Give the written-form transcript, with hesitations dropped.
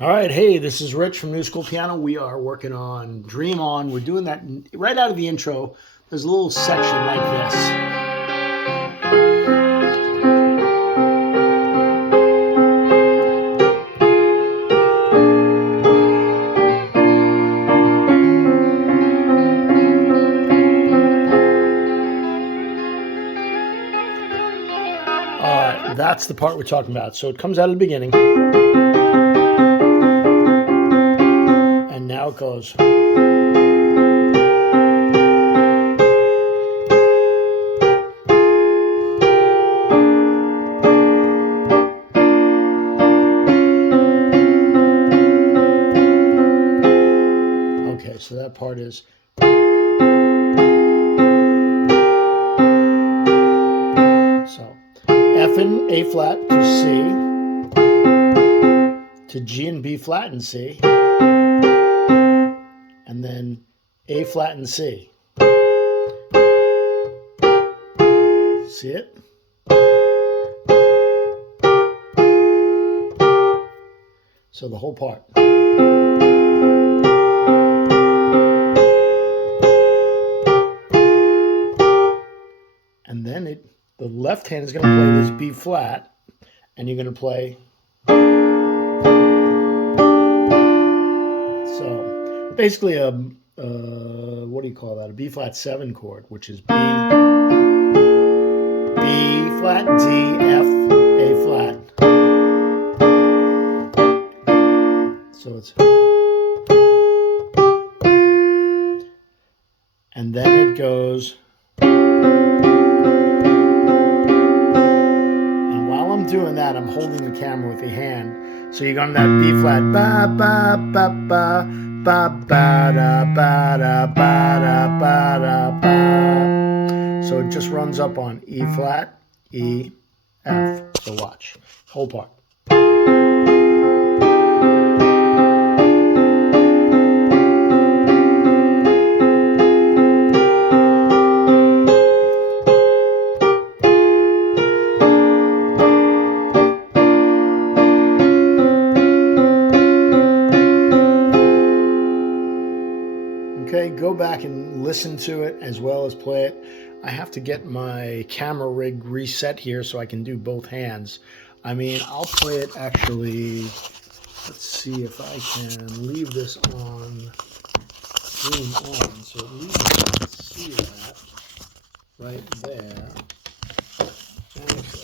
All right, hey, this is Rich from New School Piano. We are working on Dream On. We're doing that right out of the intro. There's a little section like this. That's the part we're talking about. So it comes out of the beginning. And now it goes. Okay, so that part is. So F and A flat to C, to G and B flat and C, and then A flat and C. See it? So the whole part. And then the left hand is going to play this B flat, and you're going to play. So basically what do you call that? A B flat 7 chord, which is B flat, D, F, A flat. So it's. And then it goes. Doing that, I'm holding the camera with the hand. So you're going to that B flat, ba ba ba ba ba ba da ba da ba da ba da ba. So it just runs up on E flat, E, F. So watch, whole part. Okay, go back and listen to it as well as play it. I have to get my camera rig reset here so I can do both hands. I mean, I'll play it actually. Let's see if I can leave this on, Dream On, so at least I can see that right there. Okay.